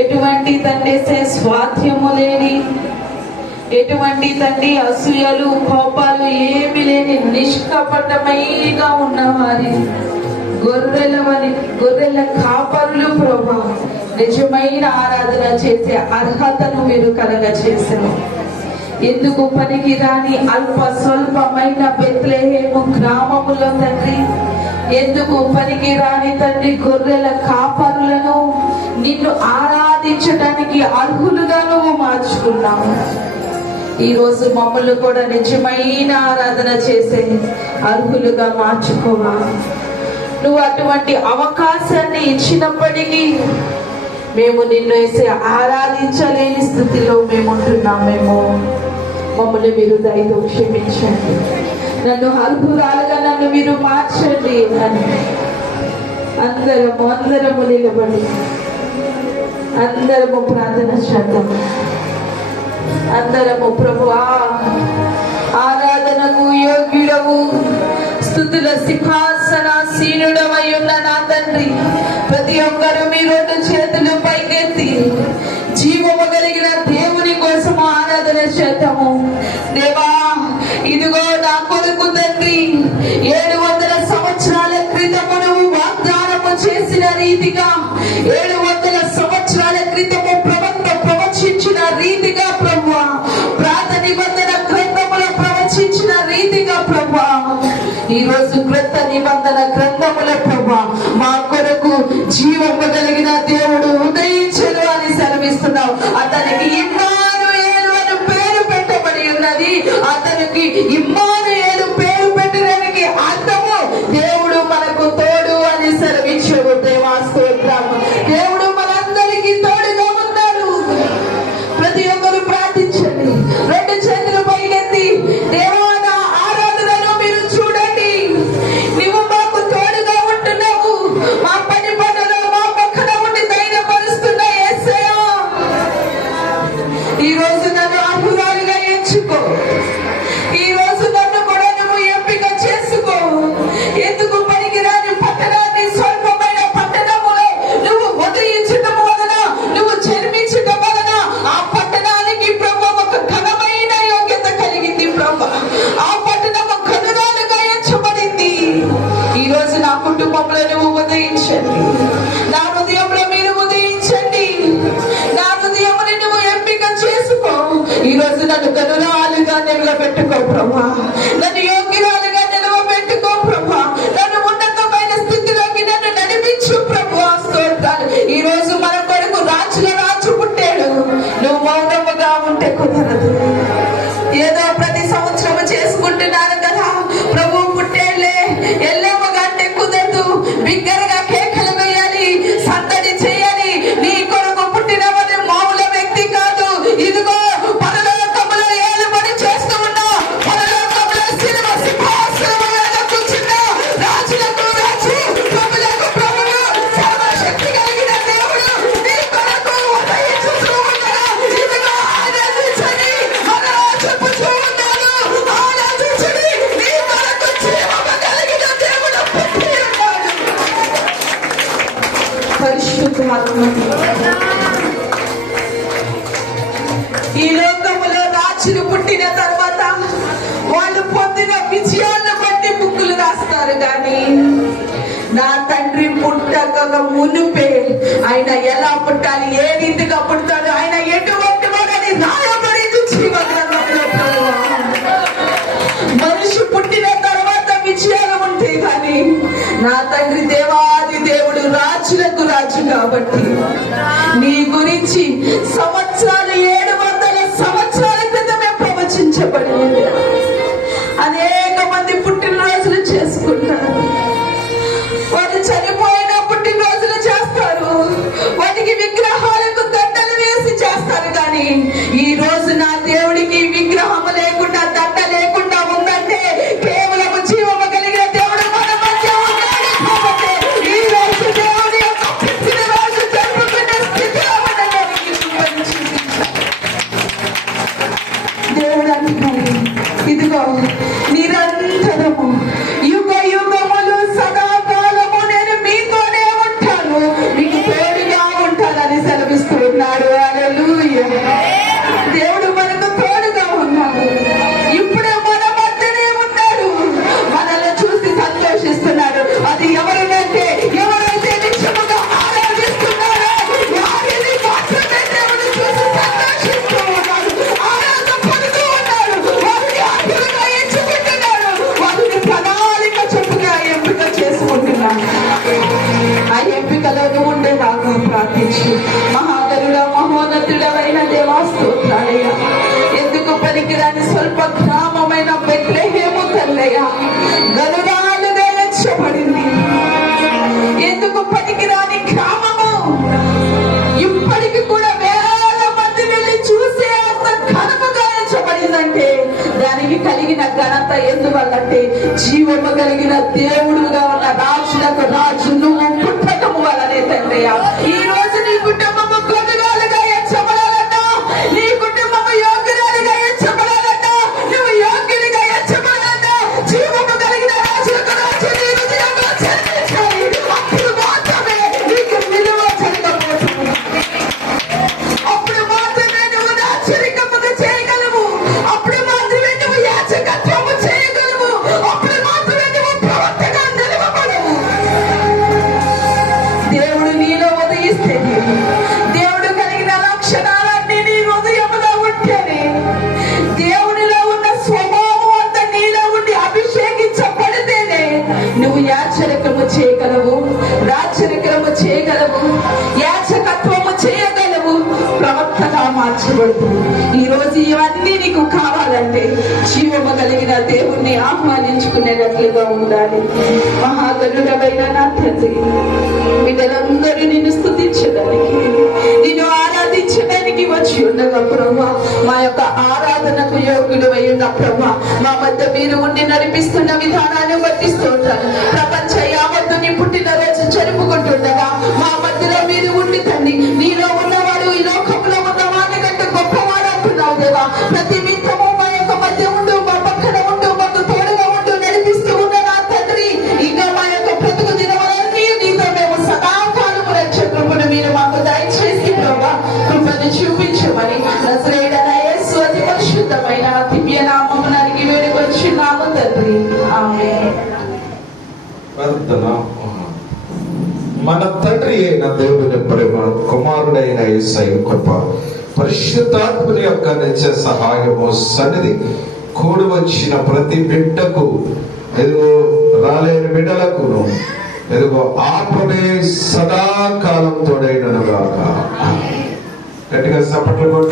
ఎటువంటి తండ్రి స్వార్థ్యము లేని, ఎటువంటి తండ్రి అసూయలు కోపాలు ఏమి లేని నిష్కపటమైగా ఉన్నవారి గొర్రెల కాపరులు ప్రభా నిజమైన ఆరాధన చేసే అర్హతను మీరు కలగచేశారు. ఎందుకు పనికి రాని అల్ప స్వల్పమైన బెత్లెహేము గ్రామములో తండ్రి, ఎందుకు పనికి రాని తండ్రి గొర్రెల కాపరులను నిన్ను ఆరాధించడానికి అర్హులుగా నువ్వు మార్చుకున్నావు. ఈరోజు మమ్మల్ని కూడా నిజమైన ఆరాధన చేసే అర్హులుగా మార్చుకోవా. నువ్వు అటువంటి అవకాశాన్ని ఇచ్చినప్పటికీ మేము నిన్ను వేసే ఆరాధించలేని స్థితిలో మేము ఉంటున్నామేమో. మమ్మల్ని మీరు దయతో క్షమించండి. నన్ను అర్హురాలుగా నన్ను మీరు మార్చండి అని అందరము నిలబడి అందరము ప్రార్థన చేద్దాం. అందరము ప్రభువా, ఆరాధనకు యోగ్యుడవు, స్తుతుల సింహాసనాసీనుడవై ఉన్న నా తండ్రి, ప్రతి ఒక్కరు మీ రెండు చేతులు పైకెత్తి జీవము కలిగిన దేవుని కోసం ఆరాధన చేద్దాము. దేవా, ఇదిగో నా కొరకు తండ్రి 700 సంవత్సరాల క్రితము నువ్వు వాగ్దానము చేసిన రీతిగా, 700 సంవత్సరాల క్రితము ప్రవచించిన రీతిగా ప్రభువా, ప్రాత నిబంధన గ్రంథములో ప్రవచించిన రీతిగా ప్రభువా, ఈ రోజు క్రొత్త నిబంధన గ్రంథముల ప్రభువా మా కొరకు జీవము కలిగిన దేవుడు ఉదయించెను అని సెలవిస్తున్నావు. అతనికి ఇమ్మానుయేలు అని పేరు పెట్టబడి ఉన్నది. అతనికి ఇమ్మానుయేలు పేరు పెట్టడానికి అర్థము దేవుడు మనకు తోడు అని సెలవించాడు. దేవా స్తోత్రం. దేవుడు మనందరికీ తోడుగా ఉన్నాడు. ప్రతి ఒక్కరు ప్రార్థించండి. రెండు చేతులు పైకెత్తి, దేవా పెట్టుకో ప్రభా, నన్ను యోగ్యురాలుగా నిలవబెట్టుకో ప్రభా, నన్ను ఉన్నతమైన స్థితిలోకి నన్ను నడిపించు ప్రభా. స్తోత్రాలు. ఈ రోజు మన కొరకు రాజుల రాజు పుట్టాడు. నువ్వు మౌనముగా ఉంటే కుదరదు. ఏదో ప్రతి సంవత్సరం చేసుకుంటున్నారు కదా, ప్రభు పుట్టేళ్ళే ఎల్లమ్మగా అంటే కుదరదు. బిగ్గరగా కేకలు వేయాలి, సందడి చేయాలి. నీ కొరకు పుట్టినవని మామూలు వ్యక్తి కాదు. ఇదిగో ఈ లోకములో రాజులు పుట్టిన తర్వాత వాళ్ళు పొందిన విజయాలను బట్టి బుక్కులు రాస్తారు. కానీ నా తండ్రి పుట్టక మునుపే ఆయన ఎలా పుట్టాలి, ఏ రీతిగా పుడతాడు, ఆయన ఎటువంటి వాడని రాయబడింది జీవగ్రంథంలో. మనిషి పుట్టిన తర్వాత విజయాలు ఉంటాయి, కానీ నా తండ్రి దేవాది దేవుడు రాజులకు రాజు కాబట్టి నీ గురించి సంవత్సరాలు 700 సంవత్సరాల క్రితమే ప్రవచించబడింది. అనేక మంది పుట్టినరోజులు చేసుకుంటారు. వాళ్ళు చనిపోయిన పుట్టినరోజులు చేస్తారు. వాటికి విగ్రహాలకు దండలు వేసి చేస్తారు. కానీ ఈ రోజు నా దేవుడికి విగ్రహం లేకుండా, దండ లేకుండా ఉందంటే కేవలం జీవము కలిగిన దేవుడు మన మధ్య ఉన్నాడు కాబట్టి ఈ రోజు దేవుడి యొక్క పుట్టినరోజు జరుపుకునే స్థితిలో ఉండడానికి పనికిరాని గ్రామము ఇప్పటికి కూడా వేల మంది వెళ్ళి చూసే అంత ఘనముగా ఎంచబడిందంటే దానికి కలిగిన ఘనత ఎందువల్లంటే జీవము కలిగిన దేవుడుగా ఉన్న రాజులకు రాజు నువ్వు పుట్టకము వలనే తండ్రి. ఈ రోజు నీ కుటుంబము గొప్పగాలుగా ఎంచబడాలట, నీ కుటుంబము యోగ్యురాలుగా ఎంచబడాలట, నువ్వు యోగ్యుడిగా ఎంచబడాలట. జీవము కలిగిన రాజులకు రాజు నీ హృదయంలో జన్మించాలి. అప్పుడు మాత్రమే నీకు విలువ జరగబోతుంది. అప్పుడు మాత్రమే నువ్వు రాచరికముగా చేయగలవు. అప్పుడు మాత్రమే నువ్వు యాజకత్వము చేయగలవు. అప్పుడు మాత్రమే నువ్వు ప్రవక్తగా నిలవబడవు. దేవుడు నీలో ఉదయిస్తేనే, దేవుడు కలిగిన లక్షణాలన్నీ నీ హృదయములో ఉంటేనే, దేవునిలో ఉన్న స్వభావం అంతా నీలో ఉండి అభిషేకించబడితేనే నువ్వు యాచరికము చేయగలవు, రాచరికము చేయగలవు, యాచకత్వము చేయగలవు, ప్రవక్తగా మార్చబడదు. ఈ రోజు ఇవన్నీ నీకు కావాలంటే జీవము కలిగిన దేవుణ్ణి ఆహ్వానించుకునేటట్లుగా ఉండాలి. మహాగణుడమైన నా తండ్రి, బిడ్డలందరూ నిన్ను స్తుతించడానికి, నిన్ను ఆరాధించడానికి వచ్చి ఉండగా ప్రభా, మా యొక్క ఆరాధనకు యోగ్యుడు అయి ఉన్న ప్రభా, మా మధ్య మీరు ఉండి నడిపిస్తున్న విధానాన్ని బట్టి స్తోత్రాలు. ప్రపంచ యావత్తు నీ పుట్టినరోజు జరుపుకుంటుండగా మా మధ్యలో మీరు ఉండి తండ్రి, నీలో ఉన్నవాడు ఈ లోకంలో ఉన్న వాడి కంటే గొప్పవాడు అంటున్నావు దేవా. ప్రతి నిత్యము మా యొక్క మధ్య ఉండు, మా పక్కన ఉండు, మాకు తోడుగా ఉండు, నడిపిస్తూ ఉన్న నా తండ్రి, ఇంకా మా యొక్క బ్రతుకు దినములన్నీ నీతో మేము సదాకాలము రక్షకుడు మీరు మాకు దయచేసి ప్రభా కృపను చూపించమని నజరేయుడైన యేసు అతి పరిశుద్ధమైన దివ్య నామమున అడిగి వేడుకొచ్చున్నాము తండ్రి. ఆమేన్. ప్రార్థన. మన తండ్రి అయిన దేవుని ప్రేమ, కుమారుడైన యేసయ్య కృప, పరిశుద్ధాత్మని యొక్క నిత్య సహాయము సన్నిధి కూడి వచ్చిన ప్రతి బిడ్డకు, ఎదుగో రాలేని బిడ్డలకును, ఎదుగో ఆత్మనే సదాకాలం తోడైనను గాక. గట్టిగా చప్పట్లు కొట్టు.